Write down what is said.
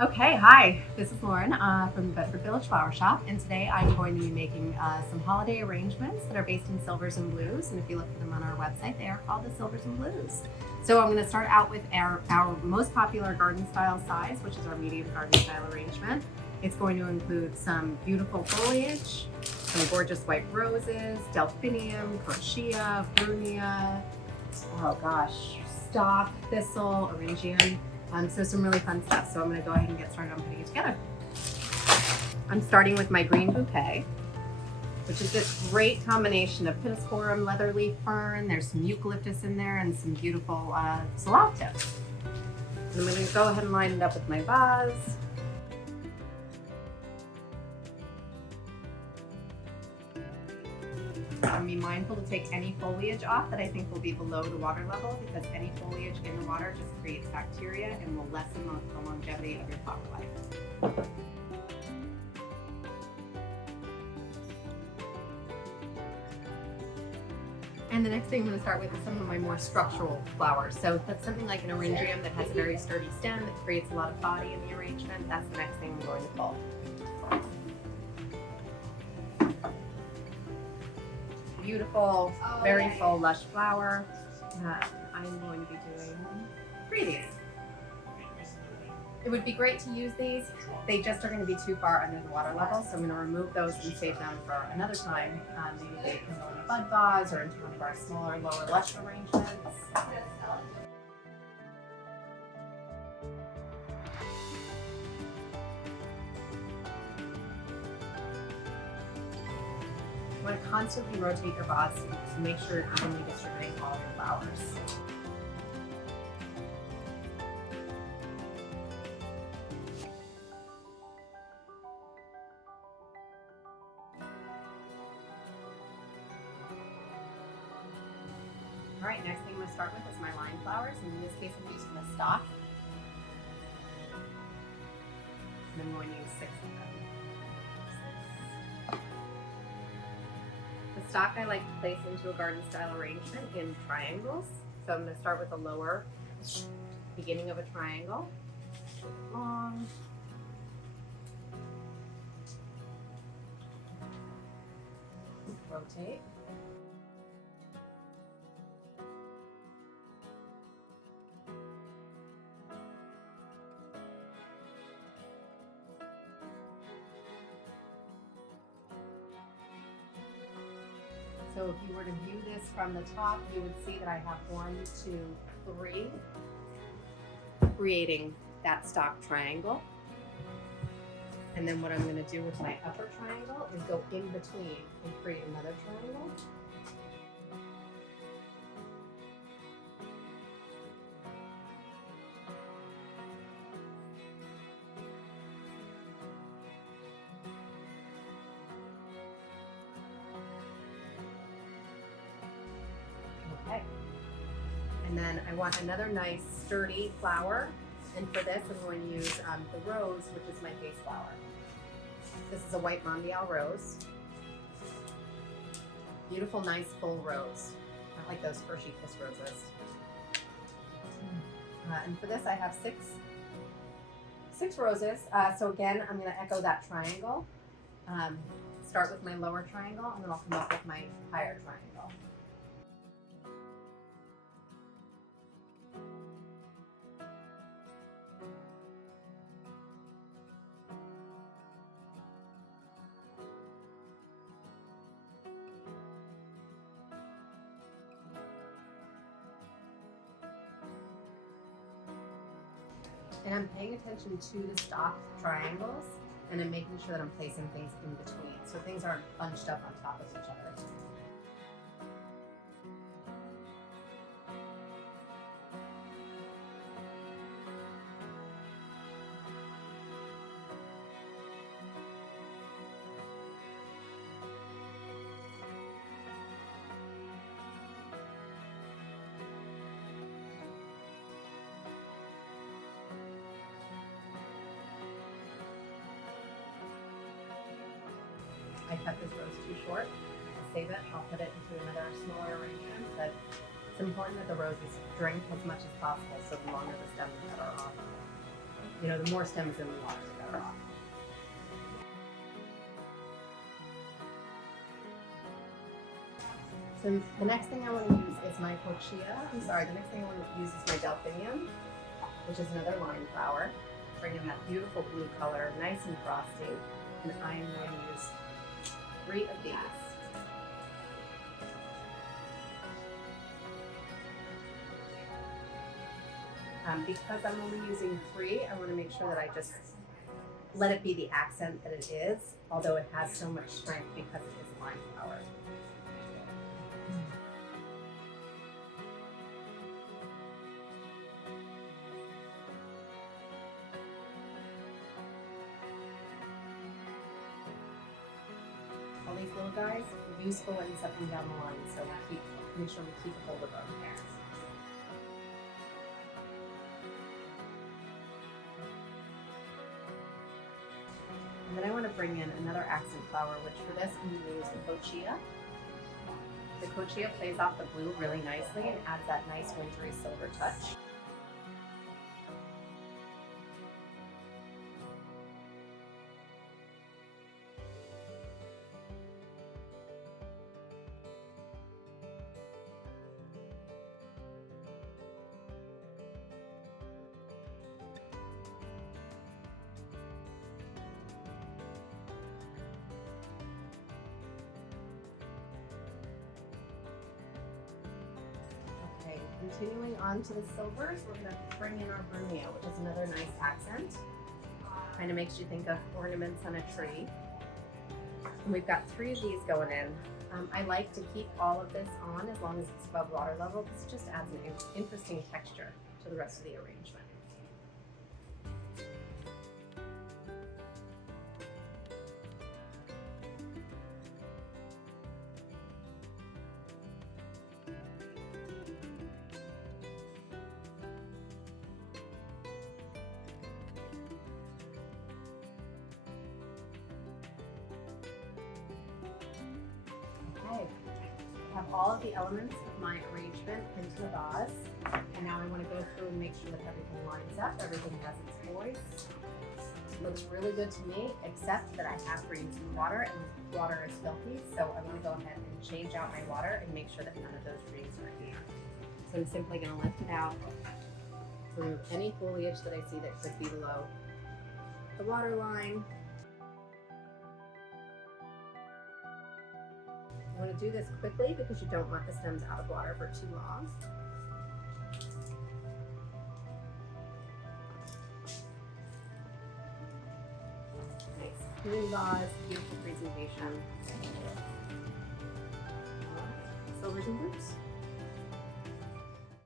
Okay, hi, this is Lauren from the Bedford Village Flower Shop, and today I'm going to be making some holiday arrangements that are based in silvers and blues, and if you look for them on our website, they are called the silvers and blues. So I'm going to start out with our most popular garden style size, which is our medium garden style arrangement. It's going to include some beautiful foliage, some gorgeous white roses, delphinium, crocea, brunia, oh gosh, stock, thistle, Orangium. So some really fun stuff. So I'm going to go ahead and get started on putting it together. I'm starting with my green bouquet, which is this great combination of Pittosporum, leatherleaf fern. There's some eucalyptus in there and some beautiful cellophane. And I'm going to go ahead and line it up with my vase. And be mindful to take any foliage off that I think will be below the water level, because any foliage in the water just creates bacteria and will lessen the longevity of your flower life. And the next thing I'm going to start with is some of my more structural flowers. So that's something like an Orangium that has a very sturdy stem that creates a lot of body in the arrangement. That's the next thing I'm going to pull. Beautiful, very full, lush flower. I'm going to be doing 3 of these. It would be great to use these. They just are going to be too far under the water level, so I'm going to remove those and save them for another time. Maybe they can go in a bud vase or into one of our smaller, lower, lush arrangements. You want to constantly rotate your vase to make sure you're evenly distributing all your flowers. All right, next thing I'm going to start with is my line flowers, and in this case I'm using a stock. And I'm going to use 6 of them. The stock I like to place into a garden style arrangement in triangles. So I'm going to start with the lower beginning of a triangle, long, rotate. So if you were to view this from the top, you would see that I have 1, 2, 3, creating that stock triangle. And then what I'm going to do with my upper triangle is go in between and create another triangle. Okay. And then I want another nice sturdy flower. And for this, I'm going to use the rose, which is my base flower. This is a white Mondial rose. Beautiful, nice, full rose. Not like those Hershey Kiss roses. And for this, I have six roses. So again, I'm going to echo that triangle. Start with my lower triangle, and then I'll come up with my higher triangle. And I'm paying attention to the stock triangles, and I'm making sure that I'm placing things in between, so things aren't bunched up on top of each other. I cut this rose too short. I'll save it. I'll put it into another smaller arrangement. But it's important that the roses drink as much as possible, so the longer the stem, the better off. the more stems in the water, the better off. So the next thing I want to use is my the next thing I want to use is my delphinium, which is another line flower. Bring in that beautiful blue color, nice and frosty, and I am going to use 3 of these. Because I'm only using 3, I want to make sure that I just let it be the accent that it is, although it has so much strength because it is line flower. All these little guys are useful in something down the line, so make sure we keep hold of them. And then I want to bring in another accent flower, which for this I'm going to use the kochia. The kochia plays off the blue really nicely and adds that nice wintry silver touch. Continuing on to the silvers, we're going to bring in our brumia, which is another nice accent. Kind of makes you think of ornaments on a tree. And we've got 3 of these going in. I like to keep all of this on as long as it's above water level because it just adds an interesting texture to the rest of the arrangement. Okay, I have all of the elements of my arrangement into the vase, and now I want to go through and make sure that everything lines up, everything has its voice. It looks really good to me, except that I have green some water, and the water is filthy, so I want to go ahead and change out my water and make sure that none of those greens are here. So I'm simply going to lift it out, remove any foliage that I see that could be below the water line. You want to do this quickly because you don't want the stems out of water for too long. Nice clean vase, beautiful presentation. Silvers and blues.